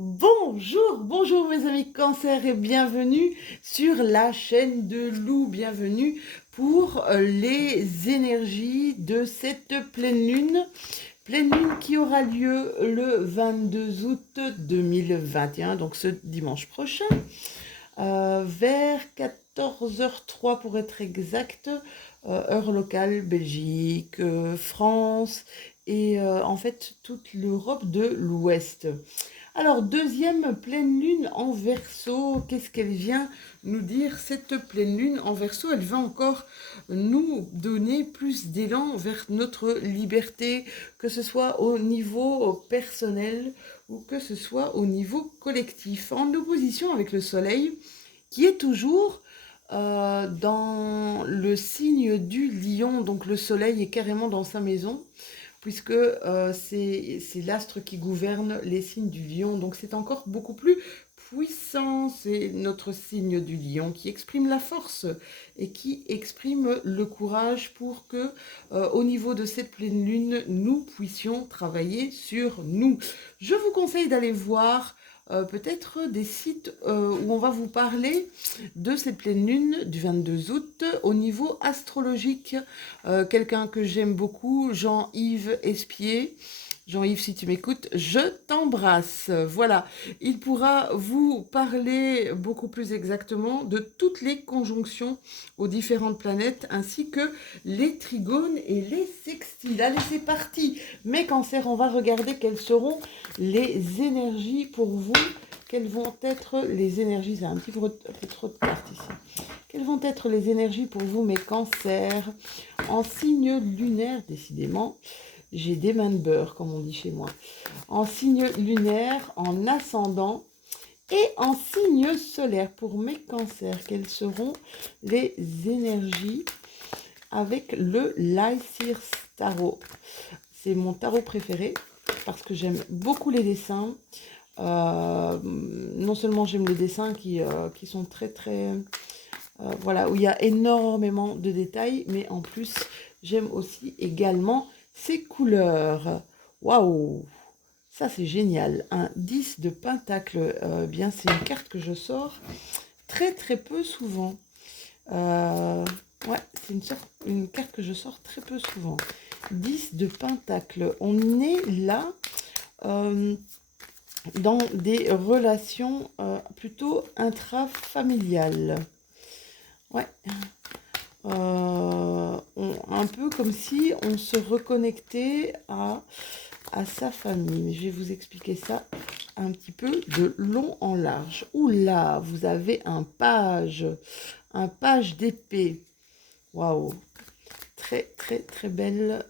Bonjour mes amis Cancer et bienvenue sur la chaîne de Lou. Bienvenue pour les énergies de cette pleine lune. Pleine lune qui aura lieu le 22 août 2021, donc ce dimanche prochain, vers 14h03 pour être exact, heure locale, Belgique, France et en fait toute l'Europe de l'Ouest. Alors, deuxième pleine lune en Verseau, qu'est-ce qu'elle vient nous dire? Cette pleine lune en Verseau, elle va encore nous donner plus d'élan vers notre liberté, que ce soit au niveau personnel ou que ce soit au niveau collectif, en opposition avec le soleil, qui est toujours dans le signe du lion, donc le soleil est carrément dans sa maison, puisque c'est l'astre qui gouverne les signes du lion, donc c'est encore beaucoup plus puissant. C'est notre signe du lion qui exprime la force et qui exprime le courage pour que, au niveau de cette pleine lune, nous puissions travailler sur nous. Je vous conseille d'aller voir peut-être des sites où on va vous parler de cette pleine lune du 22 août au niveau astrologique. Quelqu'un que j'aime beaucoup, Jean-Yves Espier. Jean-Yves, si tu m'écoutes, je t'embrasse. Voilà, il pourra vous parler beaucoup plus exactement de toutes les conjonctions aux différentes planètes, ainsi que les trigones et les sextiles. Allez, c'est parti. Mes cancers, on va regarder quelles seront les énergies pour vous. Quelles vont être les énergies? C'est un petit peu trop de cartes ici. Quelles vont être les énergies pour vous, mes cancers, en signe lunaire, décidément? J'ai des mains de beurre, comme on dit chez moi. En signe lunaire, en ascendant et en signe solaire. Pour mes cancers, quelles seront les énergies avec le Lycir Tarot? C'est mon tarot préféré parce que j'aime beaucoup les dessins. Non seulement j'aime les dessins qui sont très voilà, où il y a énormément de détails, mais en plus j'aime aussi également ces couleurs. Waouh, ça c'est génial. Un 10 de pentacle, bien c'est une carte que je sors très peu souvent. Ouais, c'est une carte que je sors très peu souvent. 10 de pentacle, on est là dans des relations plutôt intrafamiliales. Ouais, un peu comme si on se reconnectait à sa famille. Mais je vais vous expliquer ça un petit peu de long en large. Oula, vous avez un page d'épée. Waouh, très belle,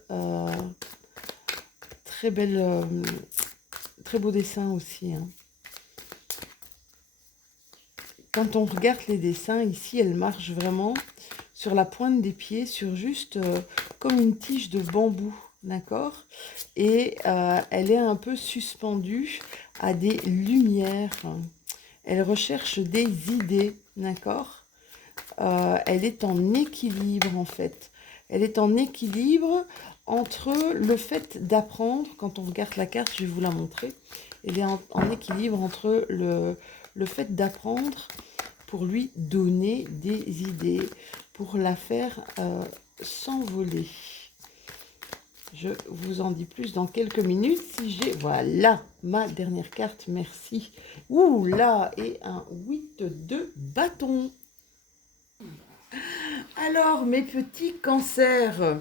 très beau dessin aussi, hein. Quand on regarde les dessins, ici, elle marche vraiment sur la pointe des pieds, sur juste comme une tige de bambou, d'accord? Et elle est un peu suspendue à des lumières. Elle recherche des idées, d'accord? Elle est en équilibre, en fait. Elle est en équilibre entre le fait d'apprendre. Quand on regarde la carte, je vais vous la montrer. Elle est en équilibre entre le fait d'apprendre pour lui donner des idées, pour la faire s'envoler. Je vous en dis plus dans quelques minutes. Si j'ai, voilà, ma dernière carte, merci. Ouh là, et un 8 de bâton. Alors, mes petits cancers.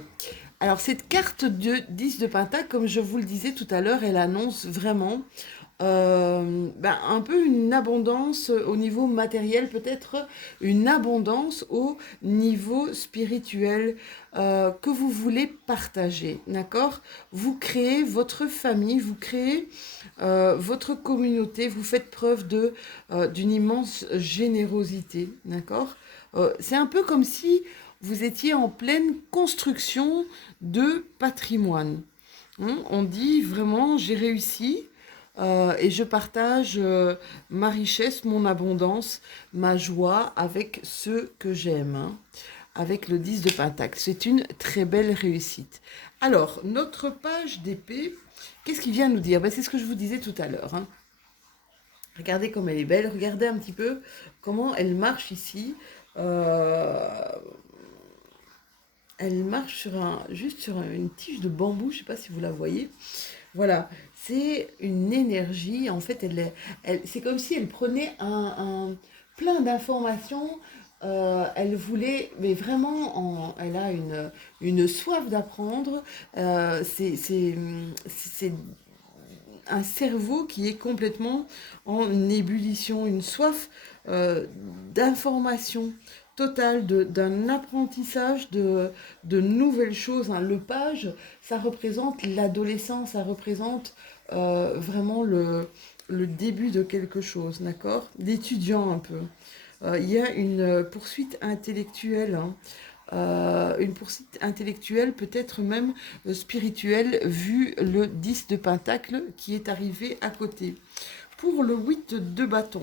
Alors, cette carte de 10 de pentacle, comme je vous le disais tout à l'heure, elle annonce vraiment un peu une abondance au niveau matériel, peut-être une abondance au niveau spirituel que vous voulez partager, d'accord? Vous créez votre famille, vous créez votre communauté, vous faites preuve d'une immense générosité, d'accord? C'est un peu comme si vous étiez en pleine construction de patrimoine. On dit vraiment, j'ai réussi et je partage ma richesse, mon abondance, ma joie avec ceux que j'aime, hein, avec le 10 de pentacle. C'est une très belle réussite. Alors, notre page d'épée, qu'est-ce qu'il vient nous dire? C'est ce que je vous disais tout à l'heure, hein. Regardez comme elle est belle. Regardez un petit peu comment elle marche ici. Euh, Elle marche juste sur une tige de bambou. Je ne sais pas si vous la voyez. Voilà, c'est une énergie. En fait, c'est comme si elle prenait plein d'informations. Elle voulait, mais vraiment, elle a une soif d'apprendre. C'est un cerveau qui est complètement en ébullition, une soif d'information totale, d'un apprentissage de nouvelles choses. Hein. Le page, ça représente l'adolescence, ça représente vraiment le début de quelque chose, d'accord? L'étudiant un peu. Il y a une poursuite intellectuelle, hein. Une poursuite intellectuelle, peut-être même spirituelle, vu le 10 de Pentacle qui est arrivé à côté. Pour le 8 de bâton,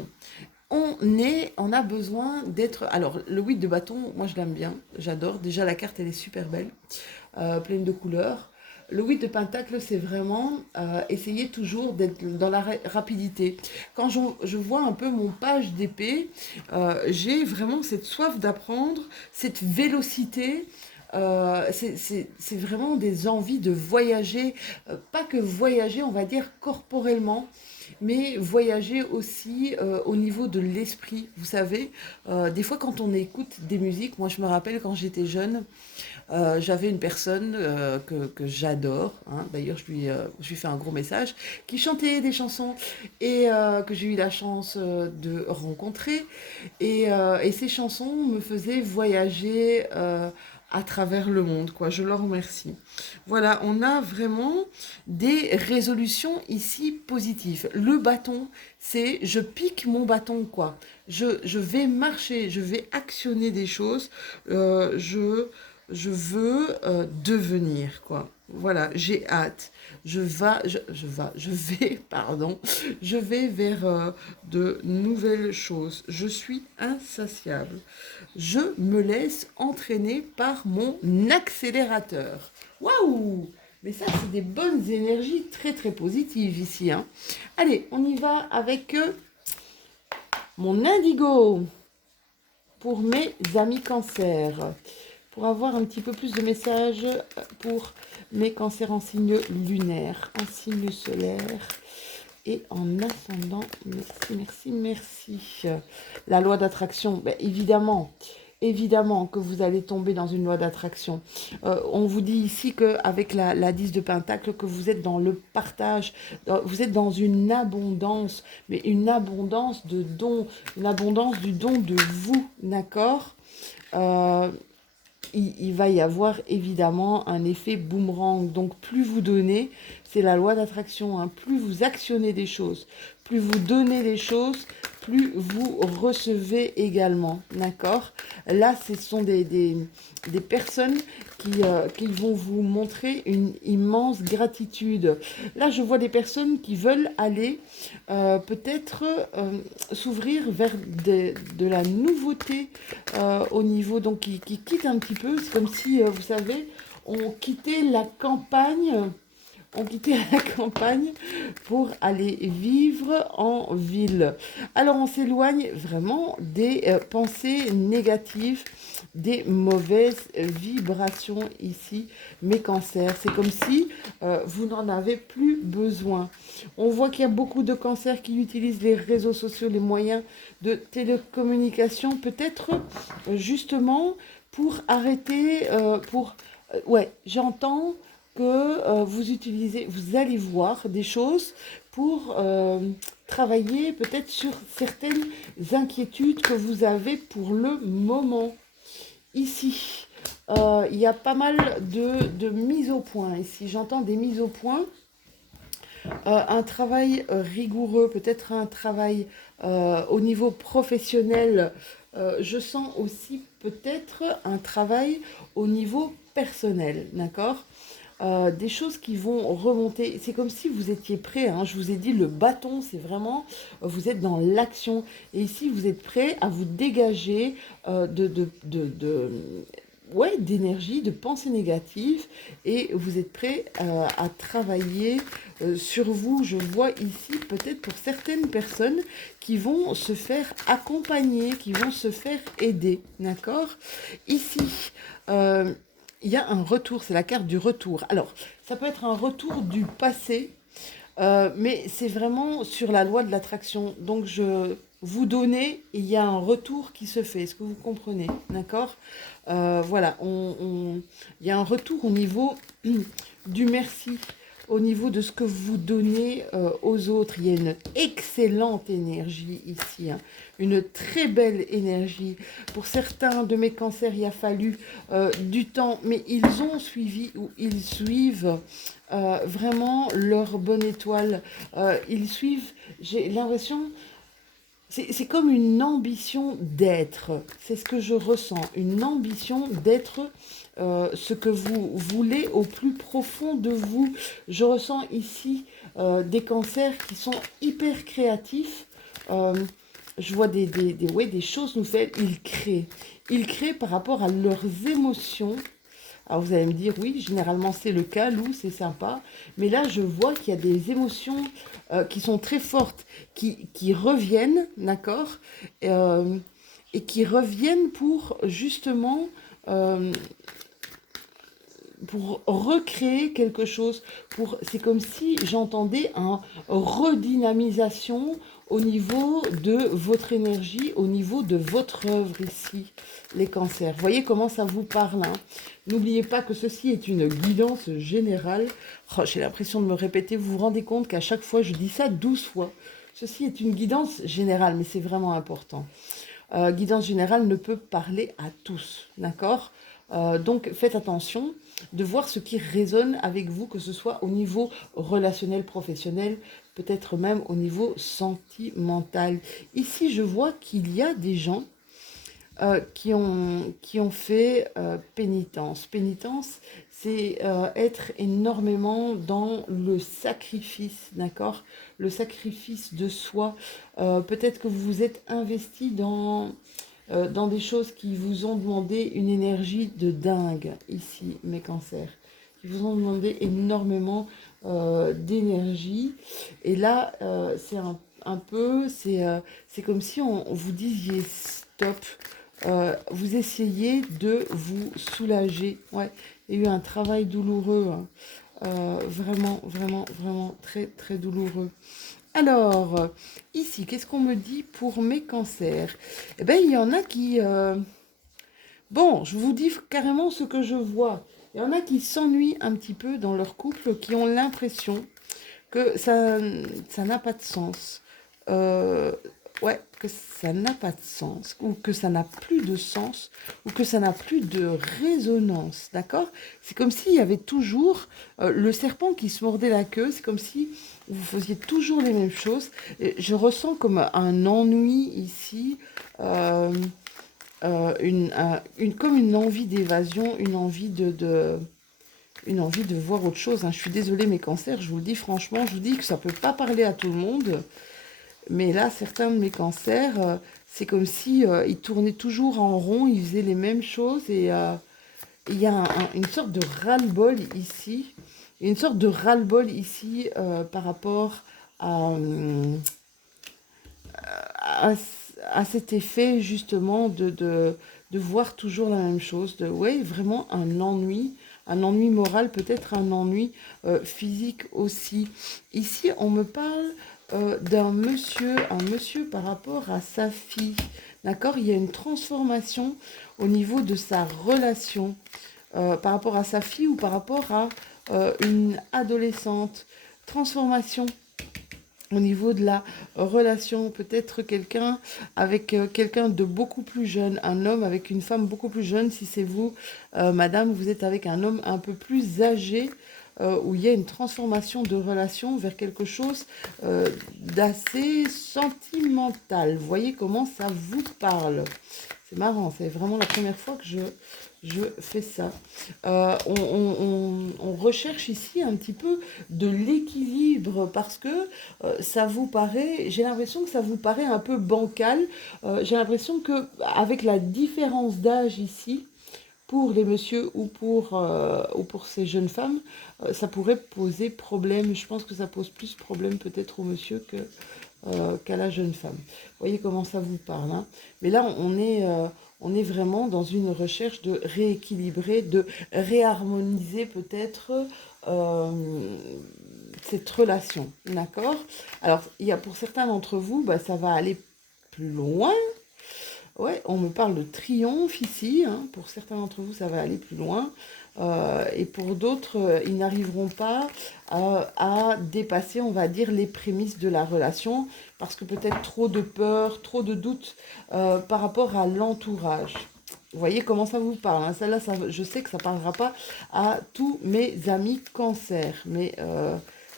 on a besoin d'être... Alors, le 8 de bâton, moi je l'aime bien, j'adore. Déjà, la carte, elle est super belle, pleine de couleurs. Le 8 de Pentacle, c'est vraiment essayer toujours d'être dans la rapidité. Quand je vois un peu mon page d'épée, j'ai vraiment cette soif d'apprendre, cette vélocité. C'est vraiment des envies de voyager, pas que voyager, on va dire corporellement, mais voyager aussi au niveau de l'esprit. Vous savez, des fois quand on écoute des musiques, moi je me rappelle quand j'étais jeune, j'avais une personne que j'adore, hein, d'ailleurs je lui fais un gros message, qui chantait des chansons et que j'ai eu la chance de rencontrer. Et ces chansons me faisaient voyager à travers le monde, quoi. Je leur remercie. Voilà, on a vraiment des résolutions ici positives. Le bâton, c'est je pique mon bâton, quoi. Je vais marcher, je vais actionner des choses. Je veux devenir, quoi. Voilà, j'ai hâte. Je vais, pardon, je vais vers de nouvelles choses. Je suis insatiable. Je me laisse entraîner par mon accélérateur. Waouh! Mais ça, c'est des bonnes énergies très très positives ici, hein. Allez, on y va avec mon indigo pour mes amis cancer. Pour avoir un petit peu plus de messages pour mes cancers en signe lunaire, en signe solaire et en ascendant. Merci, merci, merci. La loi d'attraction, ben évidemment, évidemment que vous allez tomber dans une loi d'attraction. On vous dit ici qu'avec la 10 de Pentacle, que vous êtes dans le partage, vous êtes dans une abondance, mais une abondance de dons, une abondance du don de vous, d'accord? Il va y avoir évidemment un effet boomerang. Donc plus vous donnez, c'est la loi d'attraction, hein, plus vous actionnez des choses, plus vous donnez des choses, plus vous recevez également. D'accord? Là, ce sont des personnes qui vont vous montrer une immense gratitude. Là, je vois des personnes qui veulent aller peut-être s'ouvrir vers de la nouveauté au niveau, donc qui quittent un petit peu. C'est comme si, vous savez, on quittait la campagne. On quittait la campagne pour aller vivre en ville. Alors on s'éloigne vraiment des pensées négatives, des mauvaises vibrations ici, mes cancers. C'est comme si vous n'en avez plus besoin. On voit qu'il y a beaucoup de cancers qui utilisent les réseaux sociaux, les moyens de télécommunication, peut-être justement pour arrêter, ouais, j'entends que vous allez voir des choses pour travailler peut-être sur certaines inquiétudes que vous avez pour le moment. Ici, il y a pas mal de mises au point. Ici, j'entends des mises au point. Un travail rigoureux, peut-être un travail au niveau professionnel. Je sens aussi peut-être un travail au niveau personnel, d'accord? Des choses qui vont remonter. C'est comme si vous étiez prêt, hein. Je vous ai dit, le bâton, c'est vraiment, vous êtes dans l'action. Et ici, vous êtes prêt à vous dégager ouais, d'énergie, de pensée négative, et vous êtes prêt à travailler sur vous. Je vois ici peut-être pour certaines personnes qui vont se faire accompagner, qui vont se faire aider, d'accord? Ici, euh, il y a un retour, c'est la carte du retour. Alors, ça peut être un retour du passé, mais c'est vraiment sur la loi de l'attraction. Donc, je vous donnez, il y a un retour qui se fait. Est-ce que vous comprenez? D'accord? Voilà, il y a un retour au niveau du merci, au niveau de ce que vous donnez aux autres. Il y a une excellente énergie ici, hein, une très belle énergie. Pour certains de mes cancers, il a fallu du temps, mais ils ont suivi ou ils suivent vraiment leur bonne étoile. Ils suivent, j'ai l'impression, c'est comme une ambition d'être. C'est ce que je ressens, une ambition d'être ce que vous voulez au plus profond de vous. Je ressens ici des cancers qui sont hyper créatifs. Euh, je vois ouais, des choses nouvelles. Ils créent. Ils créent par rapport à leurs émotions. Alors vous allez me dire, oui, généralement c'est le cas, Lou, c'est sympa. Mais là, je vois qu'il y a des émotions qui sont très fortes, qui reviennent, d'accord, euh, et qui reviennent pour justement euh, pour recréer quelque chose. C'est comme si j'entendais un redynamisation au niveau de votre énergie, au niveau de votre œuvre ici, les cancers. Voyez comment ça vous parle, hein. N'oubliez pas que ceci est une guidance générale. Oh, j'ai l'impression de me répéter. Vous vous rendez compte qu'à chaque fois, je dis ça 12 fois. Ceci est une guidance générale, mais c'est vraiment important. Guidance générale ne peut parler à tous, d'accord? Donc faites attention de voir ce qui résonne avec vous, que ce soit au niveau relationnel, professionnel, peut-être même au niveau sentimental. Ici, je vois qu'il y a des gens qui ont fait pénitence. Pénitence, c'est être énormément dans le sacrifice, d'accord? Le sacrifice de soi. Peut-être que vous vous êtes investi dans des choses qui vous ont demandé une énergie de dingue, ici, mes cancers. Qui vous ont demandé énormément d'énergie. Et là, c'est un peu, c'est comme si on vous disiez stop. Vous essayez de vous soulager. Ouais, il y a eu un travail douloureux, hein. Vraiment, vraiment, vraiment très, très douloureux. Alors, ici, qu'est-ce qu'on me dit pour mes cancers? Eh bien, il y en a qui... Bon, je vous dis carrément ce que je vois. Il y en a qui s'ennuient un petit peu dans leur couple, qui ont l'impression que ça n'a pas de sens. Euh, ouais, que ça n'a pas de sens, ou que ça n'a plus de sens, ou que ça n'a plus de résonance, d'accord? C'est comme s'il y avait toujours le serpent qui se mordait la queue, c'est comme si vous faisiez toujours les mêmes choses. Et je ressens comme un ennui ici, euh, comme une envie d'évasion, une envie de voir autre chose, hein. Je suis désolée, mes cancers, je vous le dis franchement, je vous dis que ça ne peut pas parler à tout le monde. Mais là, certains de mes cancers, c'est comme si ils tournaient toujours en rond, ils faisaient les mêmes choses. Et il y a une sorte de ras-le-bol ici. Il y a une sorte de ras-le-bol ici par rapport à, à cet effet justement de voir toujours la même chose. Ouais, vraiment un ennui moral, peut-être un ennui physique aussi. Ici, on me parle un monsieur par rapport à sa fille. D'accord? Il y a une transformation au niveau de sa relation par rapport à sa fille ou par rapport à une adolescente. Transformation au niveau de la relation, peut-être quelqu'un avec quelqu'un de beaucoup plus jeune, un homme avec une femme beaucoup plus jeune, si c'est vous, madame, vous êtes avec un homme un peu plus âgé, où il y a une transformation de relation vers quelque chose d'assez sentimental. Vous voyez comment ça vous parle. C'est marrant, c'est vraiment la première fois que je fais ça. On recherche ici un petit peu de l'équilibre parce que ça vous paraît, j'ai l'impression que ça vous paraît un peu bancal. J'ai l'impression que avec la différence d'âge ici, pour les messieurs ou pour ces jeunes femmes, ça pourrait poser problème. Je pense que ça pose plus problème peut-être au monsieur qu'à la jeune femme. Vous voyez comment ça vous parle, hein. Mais là, on est vraiment dans une recherche de rééquilibrer, de réharmoniser peut-être euh, cette relation, d'accord? Alors, il y a pour certains d'entre vous, bah, ça va aller plus loin. Ouais, on me parle de triomphe ici, hein. Pour certains d'entre vous, ça va aller plus loin. Et pour d'autres, ils n'arriveront pas à dépasser, on va dire, les prémices de la relation, parce que peut-être trop de peur, trop de doutes par rapport à l'entourage. Vous voyez comment ça vous parle, hein. Celle-là, je sais que ça ne parlera pas à tous mes amis cancer, mais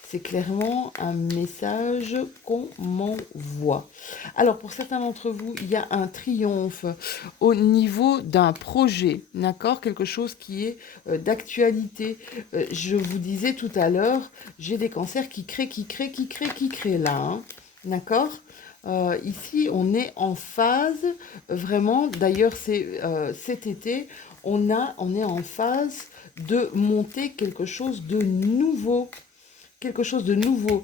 c'est clairement un message qu'on m'envoie. Alors, pour certains d'entre vous, il y a un triomphe au niveau d'un projet, d'accord? Quelque chose qui est d'actualité. Je vous disais tout à l'heure, j'ai des cancers qui créent là, hein, d'accord? Ici, on est en phase, vraiment, d'ailleurs, c'est cet été, on est en phase de monter quelque chose de nouveau. Quelque chose de nouveau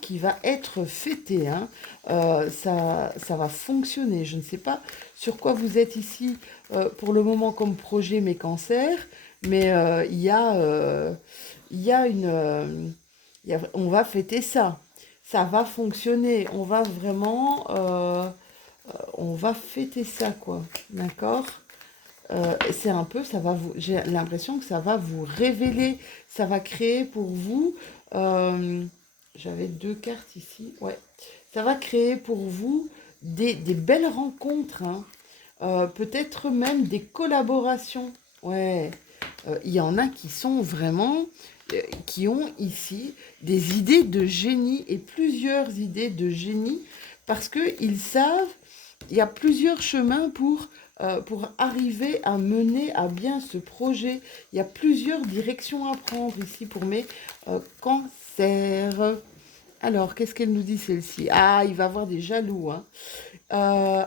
qui va être fêté, hein. Ça va fonctionner. Je ne sais pas sur quoi vous êtes ici pour le moment comme projet mes cancers, mais il y a une, on va fêter ça. Ça va fonctionner. On va fêter ça, quoi. D'accord? C'est un peu, j'ai l'impression que ça va vous révéler, ça va créer pour vous, euh, j'avais deux cartes ici, ouais, ça va créer pour vous des belles rencontres, hein. Peut-être même des collaborations, ouais. Il y en a qui sont vraiment, qui ont ici des idées de génie et plusieurs idées de génie parce qu'ils savent, il y a plusieurs chemins pour arriver à mener à bien ce projet. Il y a plusieurs directions à prendre ici pour mes cancers. Alors, qu'est-ce qu'elle nous dit celle-ci? Ah, il va y avoir des jaloux, hein.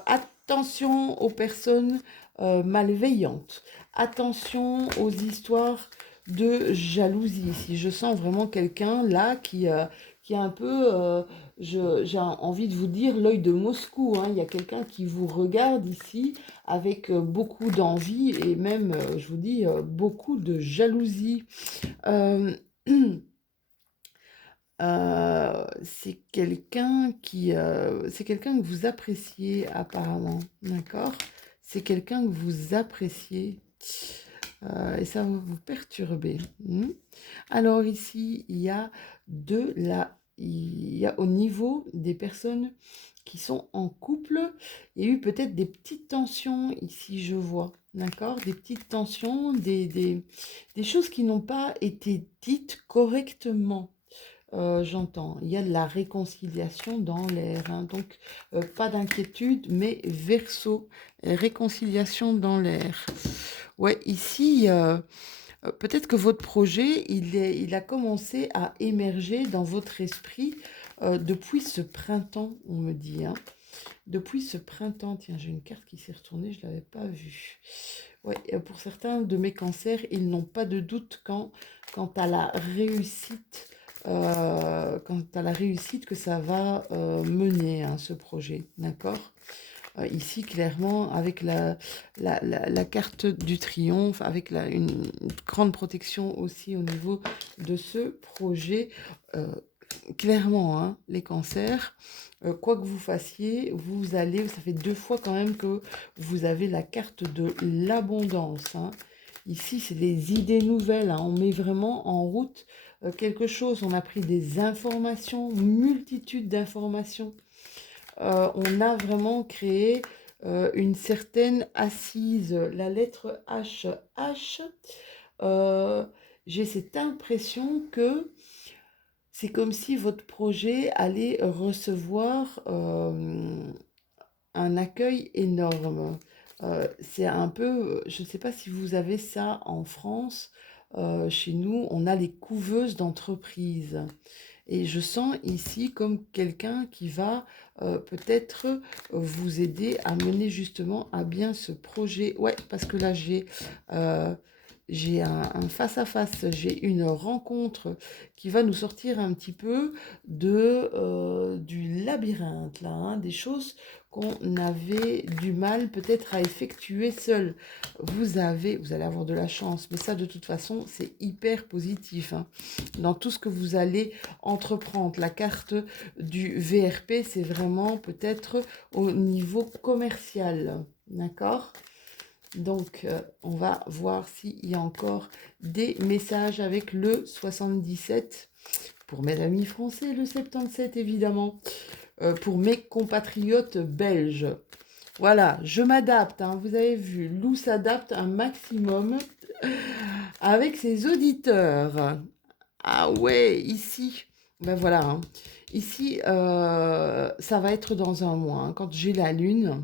Attention aux personnes malveillantes. Attention aux histoires de jalousie. Si je sens vraiment quelqu'un là qui a un peu, j'ai envie de vous dire, l'œil de Moscou, hein. Il y a quelqu'un qui vous regarde ici avec beaucoup d'envie et même, je vous dis, beaucoup de jalousie. Euh, c'est quelqu'un que vous appréciez apparemment, d'accord? C'est quelqu'un que vous appréciez et ça va vous perturber. Alors ici, il y a au niveau des personnes qui sont en couple, il y a eu peut-être des petites tensions ici, je vois, d'accord? Des petites tensions, des choses qui n'ont pas été dites correctement. J'entends. Il y a de la réconciliation dans l'air, hein. Donc, pas d'inquiétude, mais verso, réconciliation dans l'air. Ouais, ici, peut-être que votre projet, il a commencé à émerger dans votre esprit depuis ce printemps, on me dit, hein. Depuis ce printemps, tiens, j'ai une carte qui s'est retournée, je ne l'avais pas vue. Ouais, pour certains de mes cancers, ils n'ont pas de doute quant à la réussite, quant à la réussite que ça va mener, hein, ce projet, d'accord? Ici, clairement, avec la carte du triomphe, avec une grande protection aussi au niveau de ce projet. euh, Clairement, hein, les cancers, quoi que vous fassiez, vous allez, ça fait deux fois quand même que vous avez la carte de l'abondance, hein. Ici, c'est des idées nouvelles, hein. On met vraiment en route quelque chose. On a pris des informations, multitude d'informations. On a vraiment créé une certaine assise. La lettre H. H, j'ai cette impression que c'est comme si votre projet allait recevoir un accueil énorme. C'est un peu, je ne sais pas si vous avez ça en France. Chez nous, on a les couveuses d'entreprise. Et je sens ici comme quelqu'un qui va peut-être vous aider à mener justement à bien ce projet. Ouais, parce que là, j'ai un face-à-face, j'ai une rencontre qui va nous sortir un petit peu du labyrinthe, là, hein, des choses qu'on avait du mal peut-être à effectuer seul. Vous allez avoir de la chance, mais ça, de toute façon, c'est hyper positif, hein. Dans tout ce que vous allez entreprendre, la carte du VRP, c'est vraiment peut-être au niveau commercial, d'accord? Donc, on va voir s'il y a encore des messages avec le 77. Pour mes amis français, le 77, évidemment. Pour mes compatriotes belges. Voilà, je m'adapte, hein, vous avez vu, Lou s'adapte un maximum avec ses auditeurs. Ah ouais, ici, ben voilà, hein. Ici, ça va être dans un mois, hein, quand j'ai la lune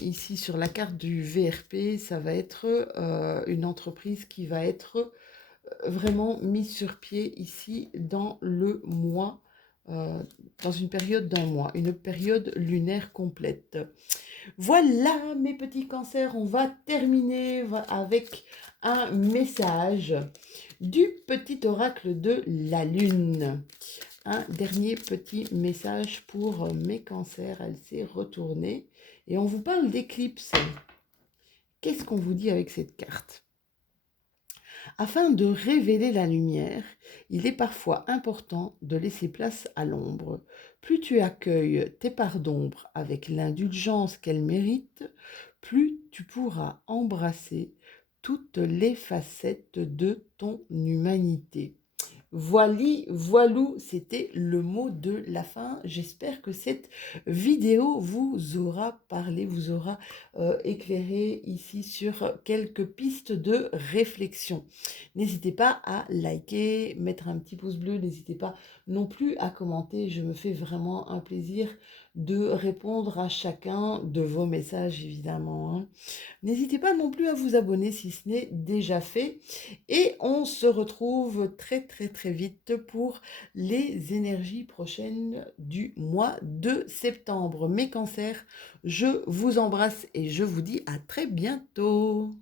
ici sur la carte du VRP, ça va être une entreprise qui va être vraiment mise sur pied ici dans le mois, euh, dans une période d'un mois, une période lunaire complète. Voilà mes petits cancers, on va terminer avec un message du petit oracle de la lune. Un dernier petit message pour mes cancers, elle s'est retournée et on vous parle d'éclipse. Qu'est-ce qu'on vous dit avec cette carte? Afin de révéler la lumière, il est parfois important de laisser place à l'ombre. Plus tu accueilles tes parts d'ombre avec l'indulgence qu'elles méritent, plus tu pourras embrasser toutes les facettes de ton humanité. Voili, voilou, c'était le mot de la fin. J'espère que cette vidéo vous aura parlé, vous aura éclairé ici sur quelques pistes de réflexion. N'hésitez pas à liker, mettre un petit pouce bleu, n'hésitez pas non plus à commenter. Je me fais vraiment un plaisir de répondre à chacun de vos messages, évidemment, hein. N'hésitez pas non plus à vous abonner si ce n'est déjà fait. Et on se retrouve très très très vite pour les énergies prochaines du mois de septembre. Mes cancers, je vous embrasse et je vous dis à très bientôt.